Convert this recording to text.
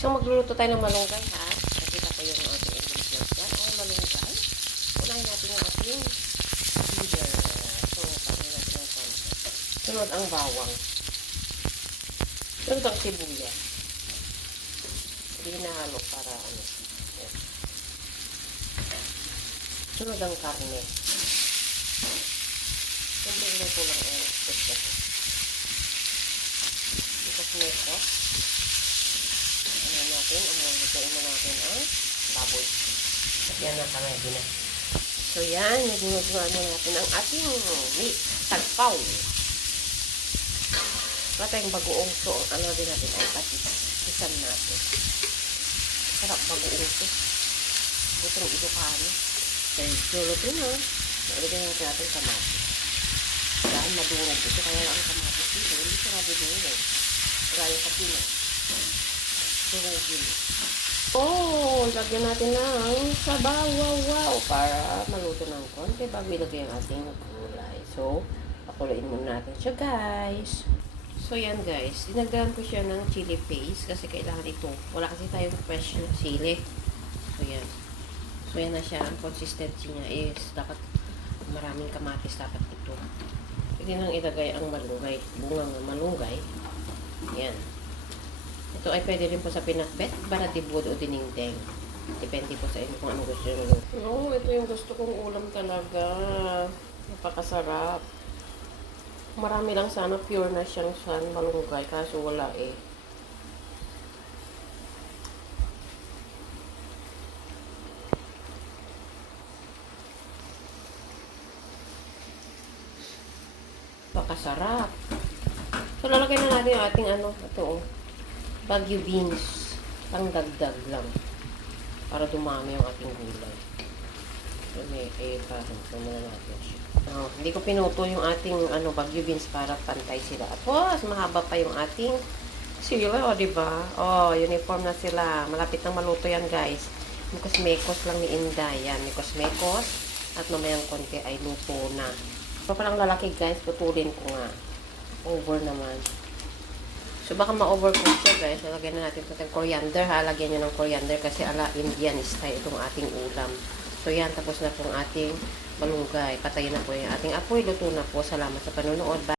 So, magluluto tayo ng malunggay, ha? Nakita ko yung ating ingredients yan. Ay, malunggay. Unahin natin yung ating ginger. So, pagkain natin ng konti. Sunod ang bawang. Sunod ang sibuyas. Hindi nahalo para ano. Yan. Sunod ang karne. Simple ko lang ang gusto ko. Ito ko. Ano natin, umulitain mo natin ang baboy. Yan na kamay din na. So yan, naging-nagawa natin ang ating meat, tagpaw. Wala tayong bagoong, so ano din natin ay patis. Isan natin. Sarap bagoong ito. Butong Ilocano. Okay, sulot yun ha. Nalagyan natin ating kamatis. Dahil madurog ito, kaya ang kamatis dito, hindi siya madurog. Gaya sa Pinas. Durugin. Oh, lagyan natin ng sabaw, wow, para maluto ng konti bago ilagay ang ating gulay. So, pakuluin muna natin siya, guys. So, yan, guys. Dinagdagan ko siya ng chili paste kasi kailangan ito. Wala kasi tayong fresh na chili. So, yan. So, yan na siya. Ang consistency niya is dapat maraming kamatis dapat ito. Pwede nang ilagay ang malunggay. Bungang malunggay. Yan. Ito ay pwede rin po sa pinakbet, baratibod o dinengdeng. Depende po sa inyo kung anong gusto nyo. No, ito yung gusto kong ulam talaga. Napakasarap. Marami lang sana pure na siyang malunggay, kaso wala eh. Napakasarap. So, lalagay na natin yung ating ito oh. Baguio beans, pang dagdag lang para dumami yung ating gulay. So, parang muna natin siya. Hindi ko pinuto yung ating Baguio beans para pantay sila. At mas mahaba pa yung ating sila, diba? Uniform na sila. Malapit nang maluto yan, guys. Mekos lang ni Inday. Yan, mekos. At mamayang konti ay luto na. So, palang lalaki, guys, putulin ko nga. Over naman. So, baka ma-overcook siya, guys. Nalagyan na natin itong coriander, ha. Lagyan nyo ng coriander kasi ala Indian style itong ating ulam. So, yan. Tapos na pong ating malunggay. Patayin na po yung ating apoy. Luto na po. Salamat sa panonood. Bye.